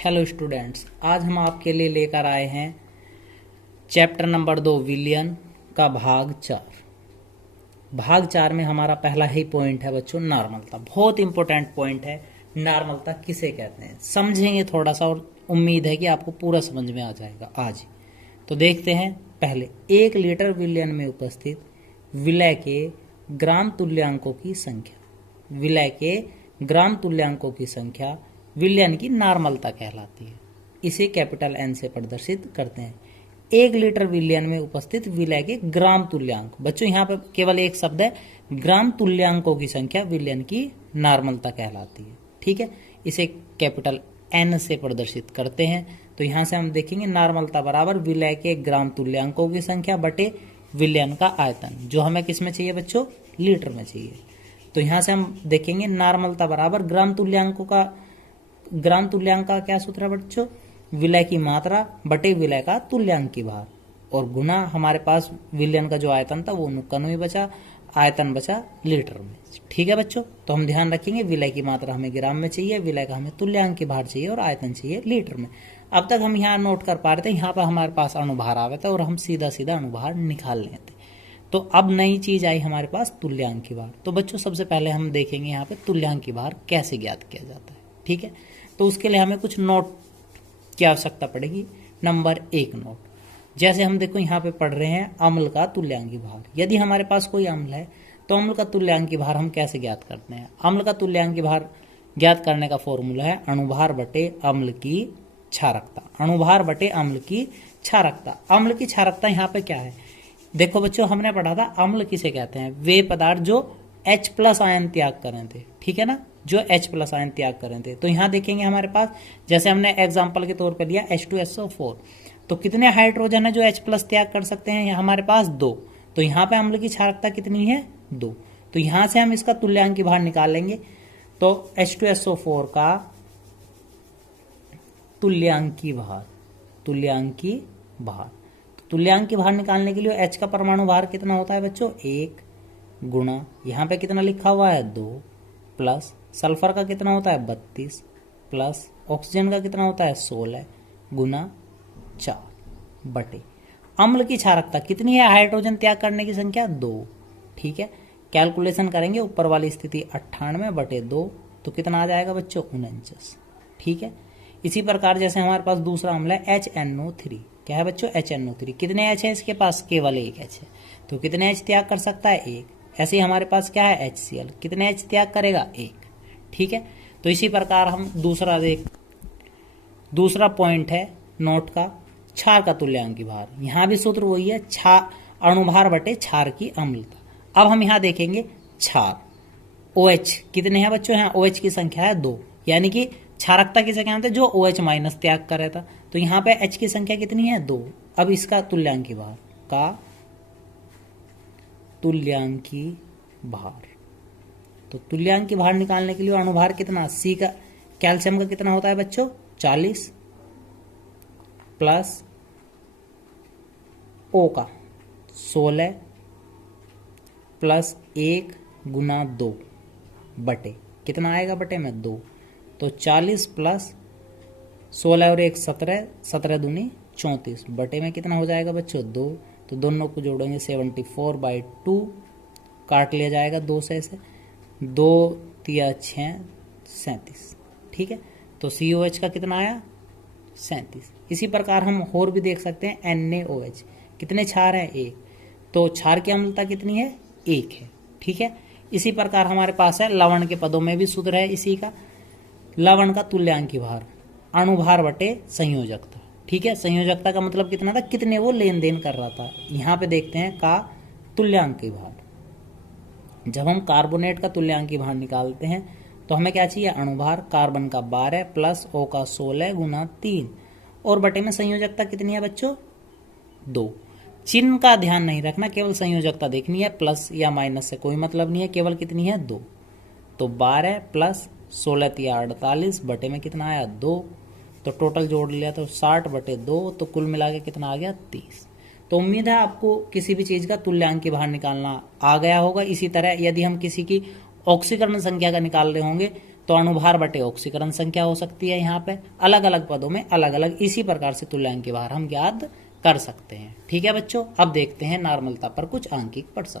Hello students, आज हम आपके लिए लेकर आए हैं चैप्टर नंबर 2 विलियन का भाग 4। भाग 4 में हमारा पहला ही पॉइंट है बच्चों नॉर्मलता। बहुत इंपॉर्टेंट पॉइंट है। नॉर्मलता किसे कहते हैं समझेंगे थोड़ा सा, और उम्मीद है कि आपको पूरा समझ में आ जाएगा आज ही। तो देखते हैं पहले 1 लीटर विलयन में उपस्थित विलय के ग्राम तुल्यांकों की संख्या। विलय के ग्राम तुल्यांकों की संख्या विलयन की नॉर्मलता कहलाती है। इसे कैपिटल एन से प्रदर्शित करते हैं। 1 लीटर विलयन में उपस्थित विलय के ग्राम तुल्यांक। बच्चों यहाँ पर केवल एक शब्द है, ग्राम तुल्यांकों की संख्या विलयन की नॉर्मलता कहलाती है। ठीक है, इसे कैपिटल एन से प्रदर्शित करते हैं। तो यहाँ से हम देखेंगे नॉर्मलता बराबर विलय के ग्राम तुल्यांकों की संख्या बटे विलयन का आयतन, जो हमें किस में चाहिए बच्चों, लीटर में चाहिए। तो यहाँ से हम देखेंगे नॉर्मलता बराबर ग्राम तुल्यांक का क्या सूत्र है बच्चों, विलय की मात्रा बटे विलय का तुल्यांक की भार, और गुना हमारे पास विलयन का जो आयतन था वो नुक्कड़ में बचा, आयतन बचा लीटर में। ठीक है बच्चों, तो हम ध्यान रखेंगे विलय की मात्रा हमें ग्राम में चाहिए, विलय का हमें तुल्यांक की भार चाहिए, और आयतन चाहिए लीटर में। अब तक हम यहाँ नोट कर पा रहे थे, यहाँ पर हमारे पास अणुभार आवे था और हम सीधा सीधा अणुभार निकाल लेते। तो अब नई चीज आई हमारे पास तुल्यांक की भार। तो बच्चों सबसे पहले हम देखेंगे यहाँ पे तुल्यांक की भार कैसे ज्ञात किया जाता है। ठीक है, तो उसके लिए हमें कुछ नोट की आवश्यकता पड़ेगी। नंबर 1 नोट, जैसे हम देखो यहाँ पे पढ़ रहे हैं अम्ल का तुल्यांकी भार। यदि हमारे पास कोई अम्ल है तो अम्ल का तुल्यांकी भार हम कैसे ज्ञात करते हैं। अम्ल का तुल्यांकी भार ज्ञात करने का फॉर्मूला है अणुभार बटे अम्ल की क्षारकता। अणुभार बटे अम्ल की क्षारकता। अम्ल की क्षारकता यहाँ पे क्या है, देखो बच्चों हमने पढ़ा था अम्ल किसे कहते हैं, वे पदार्थ जो H+ आयन त्याग करें थे। ठीक है ना, जो H+ आयन त्याग करें थे। तो यहाँ देखेंगे हमारे पास, जैसे हमने एग्जांपल के तौर पे लिया H2SO4, तो कितने हाइड्रोजन है जो H+ त्याग कर सकते हैं, हमारे पास 2। तो यहाँ पे अम्ल की क्षारकता कितनी है, 2। तो यहाँ से हम इसका तुल्यांकी भार निकाल लेंगे। तो H2SO4 का तुल्यांकी भार, तुल्यांकी भार निकालने के लिए H का परमाणु भार कितना होता है बच्चों, 1 गुणा यहाँ पे कितना लिखा हुआ है 2, प्लस सल्फर का कितना होता है 32, प्लस ऑक्सीजन का कितना होता है 16 गुना 4 बटे अम्ल की क्षारकता कितनी है, हाइड्रोजन त्याग करने की संख्या 2। ठीक है, कैलकुलेशन करेंगे, ऊपर वाली स्थिति 98 बटे 2, तो कितना आ जाएगा बच्चों 49। ठीक है, इसी प्रकार जैसे हमारे पास दूसरा अम्ल है HNO3। क्या है बच्चों, HNO3। कितने H है इसके पास, केवल 1 H है, तो कितने H त्याग कर सकता है, 1। ऐसे ही हमारे पास क्या है HCl, कितने H त्याग करेगा, 1। ठीक है, तो इसी प्रकार हम दूसरा पॉइंट है नोट का, क्षार का तुल्यांकी भार। यहाँ भी सूत्र वही है, अणुभार बटे क्षार की अम्लता। अब हम यहाँ देखेंगे क्षार OH कितने हैं बच्चों, यहाँ OH की संख्या है 2, यानी कि क्षारकता किसे कहते हैं, जो OH- त्याग कर रहा था। तो यहाँ पे H की संख्या कितनी है, 2। अब इसका तुल्यांकी भार तो तुल्यांकी भार निकालने के लिए अणुभार कितना, C का कैल्शियम का कितना होता है बच्चों 40, प्लस O का 16, प्लस 1 गुना 2 बटे कितना आएगा, बटे में 2। तो 40 प्लस 16 और 1 17, 17 दूनी 34 बटे में कितना हो जाएगा बच्चों 2। तो दोनों को जोड़ेंगे 74/2, काट लिया जाएगा 2 से, 2 तिया 6 37। ठीक है, तो COH का कितना आया 37। इसी प्रकार हम और भी देख सकते हैं NaOH, कितने क्षार हैं 1, तो क्षार की अम्लता कितनी है, 1 है। ठीक है, इसी प्रकार हमारे पास है लवण के पदों में भी सूत्र है इसी का, लवण का तुल्यांकी भार अणुभार बटे संयोजकता। ठीक है, संयोजकता का मतलब कितना था, कितने वो लेन देन कर रहा था। यहाँ पे देखते हैं का तुल्यांकी भार। जब हम कार्बोनेट का तुल्यांकी भार निकालते हैं तो हमें क्या चाहिए, अणुभार कार्बन का 12 प्लस O का 16 गुना 3, और बटे में संयोजकता कितनी है बच्चों 2। चिन्ह का ध्यान नहीं रखना, केवल संयोजकता देखनी है, प्लस या माइनस से कोई मतलब नहीं है, केवल कितनी है 2। तो 12 प्लस 16 तिया 48 बटे में कितना आया 2, तो टोटल जोड़ लिया तो 60 बटे 2, तो कुल मिला के कितना आ गया 30। तो उम्मीद है आपको किसी भी चीज का तुल्यांकी भार निकालना आ गया होगा। इसी तरह यदि हम किसी की ऑक्सीकरण संख्या का निकाल रहे होंगे तो अणुभार बटे ऑक्सीकरण संख्या हो सकती है। यहाँ पे अलग अलग पदों में अलग अलग इसी प्रकार से तुल्यांक के भार हम ज्ञात कर सकते हैं। ठीक है बच्चों, अब देखते हैं नॉर्मलता पर कुछ आंकिक प्रश्न।